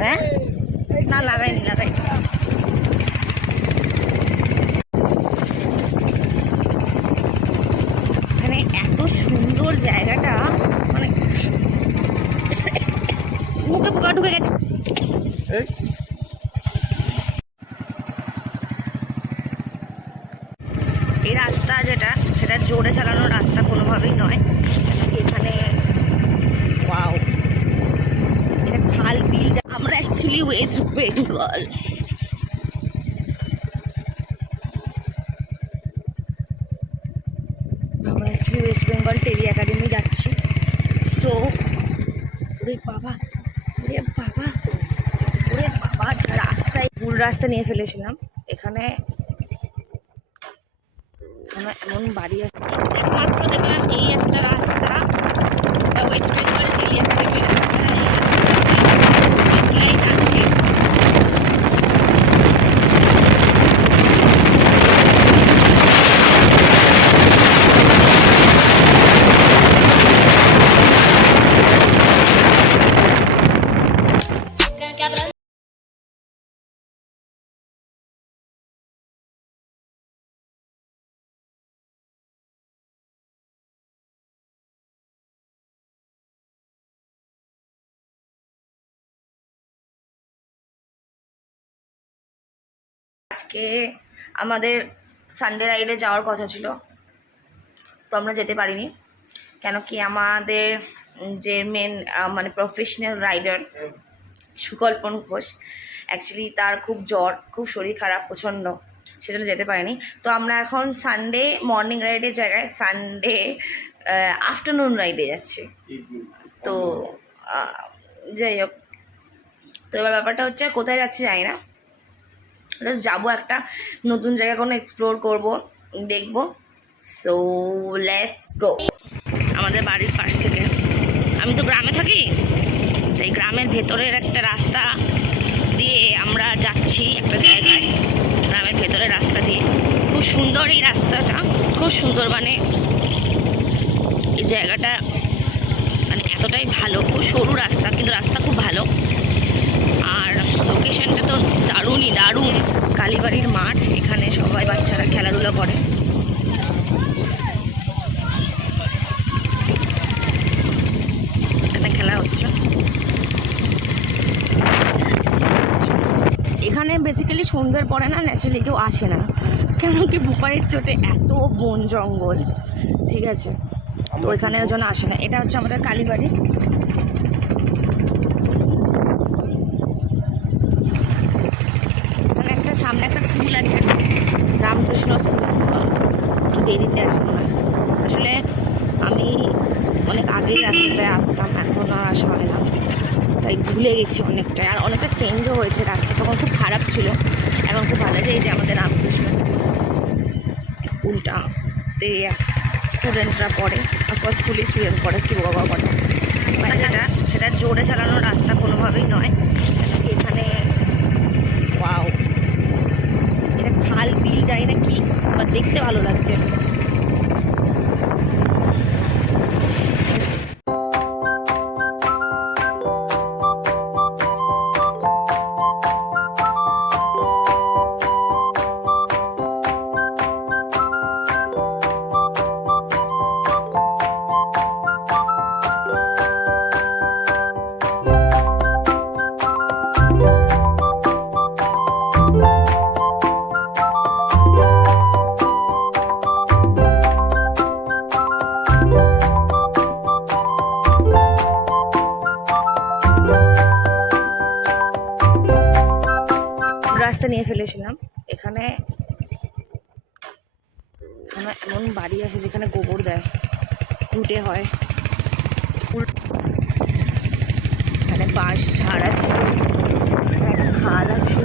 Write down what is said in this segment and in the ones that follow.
হ্যাঁ না লাগাইনি এখানে এত সুন্দর জায়গাটা, মানে মুখে পোকা ঢুকে গেছে। এই রাস্তা যেটা, সেটা জোরে চালানোর রাস্তা কোনোভাবেই নয়। এখানে ওয়াও, এটা খাল বিল। আমরা অ্যাকচুয়ালি ওয়েস্ট বেঙ্গল। আমরা actually West Bengal tele academy যাচ্ছি। সো ওরে বাবা যা রাস্তায় ভুল রাস্তা নিয়ে ফেলেছিলাম। এখানে এমন বাড়ি আছে, একমাত্র দেখলাম এই একটা রাস্তা, ওয়েস্ট বেঙ্গল টেলি একাডেমি রাস্তা আছে। আজকে আমাদের সানডে রাইডে যাওয়ার কথা ছিল, তো আমরা যেতে পারিনি। কেন কি আমাদের যে মেন মানে প্রফেশনাল রাইডার সুকল্পন ঘোষ, অ্যাকচুয়ালি তার খুব জ্বর, খুব শরীর খারাপ প্রচণ্ড, সেজন্য যেতে পারিনি। তো আমরা এখন সানডে মর্নিং রাইডের জায়গায় সানডে আফটারনুন রাইডে যাচ্ছি। তো যাই হোক, তো এবার ব্যাপারটা হচ্ছে কোথায় যাচ্ছি জানি না, জাস্ট যাবো একটা নতুন জায়গা, কোনো এক্সপ্লোর করব, দেখব। So let's go. আমাদের বাড়ির পাশ থেকে, আমি তো গ্রামে থাকি, তাই গ্রামের ভেতরের একটা রাস্তা দিয়ে আমরা যাচ্ছি একটা জায়গায়, গ্রামের ভেতরের রাস্তা দিয়ে। খুব সুন্দর এই রাস্তাটা, খুব সুন্দর, মানে এই জায়গাটা মানে এতটাই ভালো। খুব সরু রাস্তা, কিন্তু রাস্তা খুব ভালো। আর লোকেশনটা তো দারুণ। কালীবাড়ির মাঠ, এখানে সবাই বাচ্চারা খেলাধুলা করে। এখানে খেলা হচ্ছে। এখানে বেসিক্যালি সন্ধ্যের পরে না ন্যাচারালি কেউ আসে না, কেন কি বুপাইয়ের চোটে এত বন জঙ্গল, ঠিক আছে, তো ওইখানে ওই জন্য আসে না। এটা হচ্ছে আমাদের কালীবাড়ি। সামনে একটা স্কুল আছে, রামকৃষ্ণ স্কুল, একটু দেরিতে আছে মনে হয়। আসলে আমি অনেক আগেই রাস্তাটায় আসতাম, এখন আর আসা হয় না, তাই ভুলে গেছি অনেকটাই। আর অনেকটা চেঞ্জও হয়েছে, রাস্তা তখন খুব খারাপ ছিল, এখন খুব ভালো। এই যে আমাদের রামকৃষ্ণ স্কুলটাতে স্টুডেন্টরা পড়ে, তারপর স্কুলে স্টুডেন্ট পড়ে, কি বাবা বলে। যেটা সেটা জোরে চালানোর রাস্তা কোনোভাবেই নয়। এখানে ওয়াও, খাল বিল যাই না কি, আবার দেখতে ভালো লাগছে। রাস্তা নিয়ে ফেলেছিলাম। এখানে এমন বাড়ি আছে যেখানে গোবর দেয়, ঘুটে হয়। এখানে বাঁশ ঝাড় আছে, একটা খাল আছে।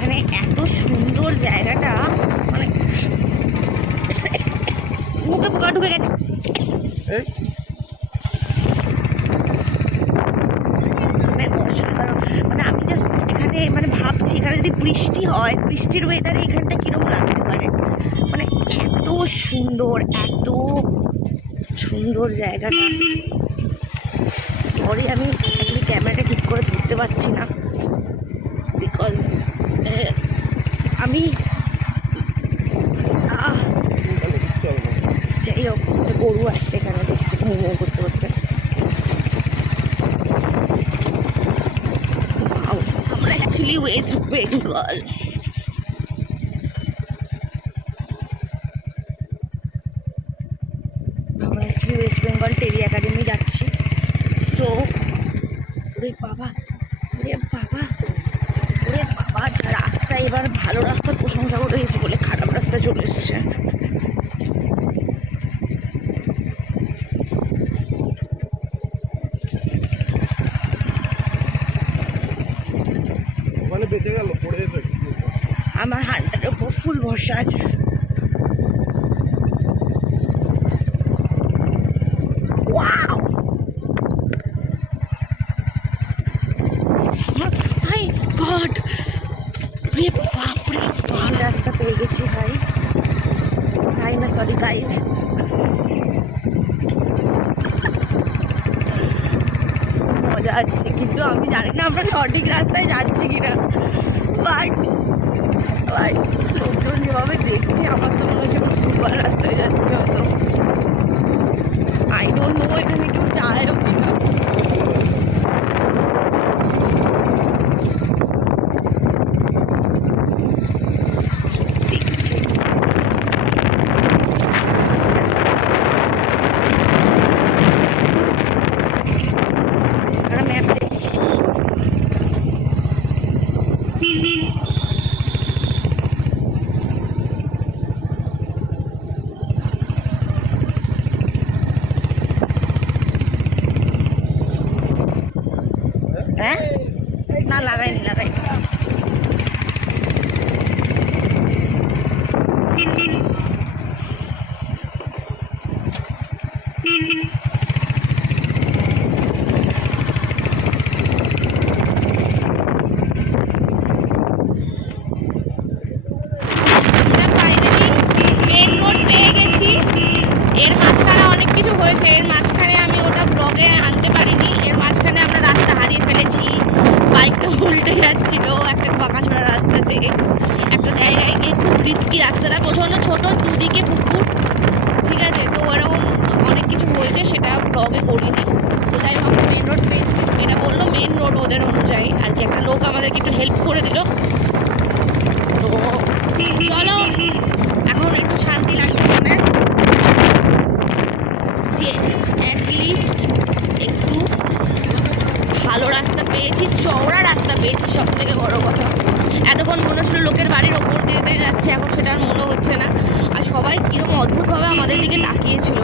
মানে এত সুন্দর জায়গাটা, মানে মুখে পোকা ঢুকে গেছে। মানে অসাধারণ, মানে আমি জাস্ট এখানে মানে ভাবছি এখানে যদি বৃষ্টি হয়, বৃষ্টির ওয়েদারে এখানটা কিরকম লাগতে পারে। মানে এত সুন্দর, এত সুন্দর জায়গাটা। সরি আমি আসলে ক্যামেরাটা ঠিক করে ধরতে পারছি না, বিকজ আমি যাই হোক, গরু আসছে এখানে দেখতে, ঘুমো করতে করতে। আমরা অ্যাকচুয়ালি ওয়েস্ট বেঙ্গল। আমরা অ্যাকচুয়ালি ওয়েস্ট বেঙ্গল টেরি একাডেমি যাচ্ছি। সো ওরে বাবা, ওরে বাবা, ওরে বাবা, যা রাস্তা, এবার ভালো রাস্তার প্রশংসা করে গেছি বলে খারাপ রাস্তা চলে এসেছে। আমার হান্টারের উপর ফুল ভরসা আছে। রাস্তা পেয়ে গেছি ভাই, ভাই না সরি গাইজ। মজা আসছে, কিন্তু আমি জানি না আমরা সঠিক রাস্তায় যাচ্ছি কিনা। বাট লোকজন যেভাবে দেখছে আমার তো মনে হচ্ছে ফুটবল রাস্তায় যাচ্ছি হয়তো। আই ডোন্ট নো এখানে কেউ যায়ও কিনা। হ্যাঁ, না লাগাইনি। এর মাঝখানে অনেক কিছু হয়েছে, এর মাঝখানে আমি ওটা ব্লগে আনতে পারিনি। এর মাঝখানে আমরা রাস্তা হারিয়ে ফেলেছি, বাইকটা উল্টে যাচ্ছিল একটা বাঁকাচোরা রাস্তাতে, একটা জায়গায় গিয়ে খুব রিস্কি রাস্তাটা, প্রচণ্ড ছোট, দুদিকে পুকুর, ঠিক আছে। তো ওরকম অনেক কিছু হয়েছে, সেটা ব্লগে করিনি। তো যাই হোক মেন রোড পেয়েছি, এটা বললো মেন রোড ওদের অনুযায়ী আর কি। একটা লোক আমাদেরকে একটু হেল্প করে দিল। তো চলো, এখন একটু শান্তি লাগছে মনে, যে অ্যাটলিস্ট একটু ভালো রাস্তা পেয়েছি, চওড়া রাস্তা পেয়েছি, সব থেকে বড় কথা। এতক্ষণ মনে হচ্ছিল লোকের বাড়ির ওপর দিয়ে দিয়ে যাচ্ছে, এখন সেটা আর মনে হচ্ছে না। আর সবাই কিরকম অদ্ভুতভাবে আমাদের দিকে তাকিয়েছিল।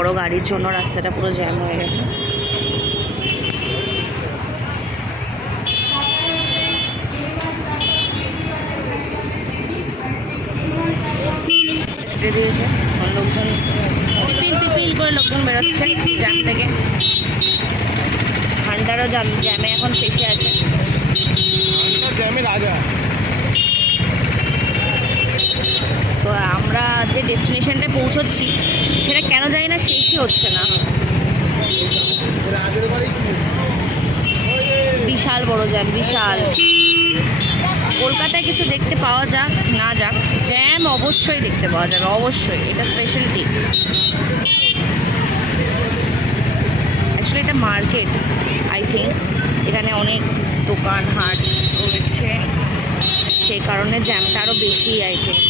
বড় গাড়ির জন্য রাস্তাটা পুরো জ্যাম হয়ে গেছে। দিয়েছে লোকজন পিপিল পিপিল করে লোকজন বেরোচ্ছে জ্যাম থেকে। হান্টারও জ্যামে এখন ফেসে আছে। তো আমরা যে ডেস্টিনেশনটায় পৌঁছচ্ছি সেটা কেন জানি না শেষই হচ্ছে না। বিশাল বড় জ্যাম, বিশাল। কলকাতায় কিছু দেখতে পাওয়া যাক না যাক, জ্যাম অবশ্যই দেখতে পাওয়া যাবে, অবশ্যই। এটা স্পেশালিটি। অ্যাকচুয়ালি এটা মার্কেট, আই থিঙ্ক। এখানে অনেক দোকান হাট রয়েছে, সেই কারণে জ্যামটা আরও বেশি, আই থিঙ্ক।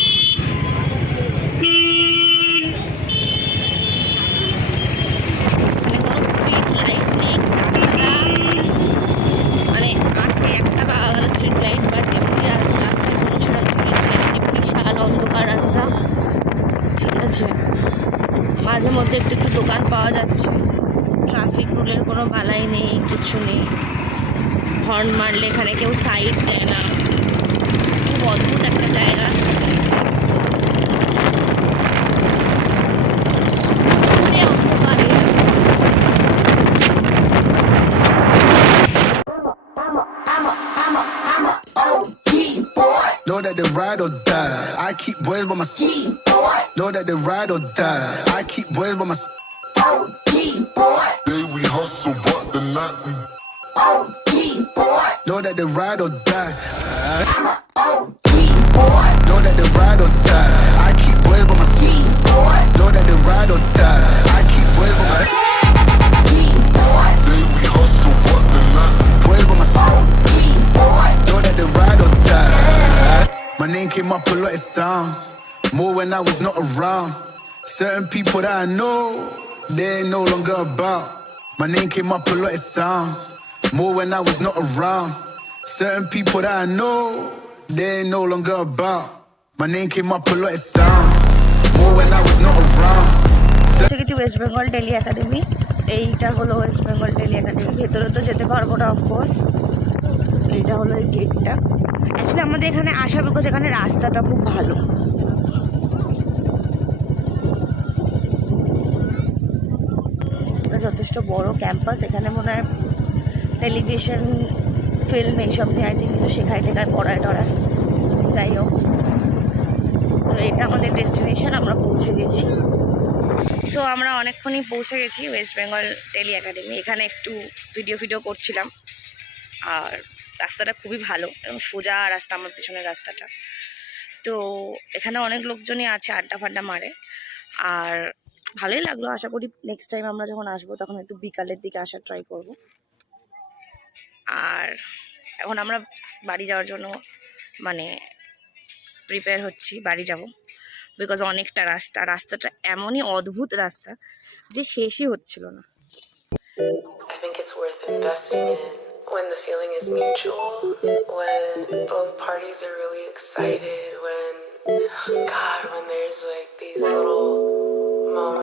মাঝে মধ্যে একটু একটু দোকান পাওয়া যাচ্ছে, ট্রাফিক রুলের কোনো বালাই নেই, কিছু নেই। হর্ন মারলে এখানে কেউ সাইড দেয় না, খুব অদ্ভুত একটা জায়গা। Know that they ride or die. I keep boys by my side. Know that they ride or die. I keep boys by my side. Day we hustle, but the night we know that they ride or die. Know that they ride or die. I keep boys by my side. Know that they ride or die. I keep boys by my side. Day we hustle, but the night boys by my side. Know that they ride or die. My name came up a lot of sounds, more when I was not around. Certain people that I know, they ain't no longer about. My name came up a lot of sounds, more when I was not around. Certain people that I know, they ain't no longer about. My name came up a lot of sounds, more when I was not around. কিছু West Bengal tele academy, এইটা হলো West Bengal tele academy. ভেতরে তো যেতে পারবো না of course. এইটা হলো এই গেটটা। অ্যাকচুয়ালি আমাদের এখানে আসা, বিকজ এখানে রাস্তাটা খুব ভালো। যথেষ্ট বড় ক্যাম্পাস। এখানে মনে হয় টেলিভিশন, ফিল্ম এইসব নিয়ে আই থিঙ্ক কিছু শেখায় টেখায়, পড়ায় টড়ায়। যাই হোক, তো এটা আমাদের ডেস্টিনেশন, আমরা পৌঁছে গেছি। সো আমরা অনেকক্ষণই পৌঁছে গেছি ওয়েস্ট বেঙ্গল টেলি একাডেমি। এখানে একটু ভিডিও করছিলাম। আর রাস্তাটা খুবই ভালো এবং সোজা রাস্তা, আমার পিছনের রাস্তাটা। তো এখানে অনেক লোকজনই আছে, আড্ডা ফাড্ডা মারে। আর ভালোই লাগলো। আশা করি নেক্সট টাইম আমরা যখন আসবো তখন একটু বিকালের দিকে আসার ট্রাই করব। আর এখন আমরা বাড়ি যাওয়ার জন্য মানে প্রিপেয়ার হচ্ছি, বাড়ি যাব। বিকজ অনেকটা রাস্তাটা এমনই অদ্ভুত রাস্তা যে শেষই হচ্ছিল না। I think it's worth investing in when the feeling is mutual, when both parties are really excited, when there's like these little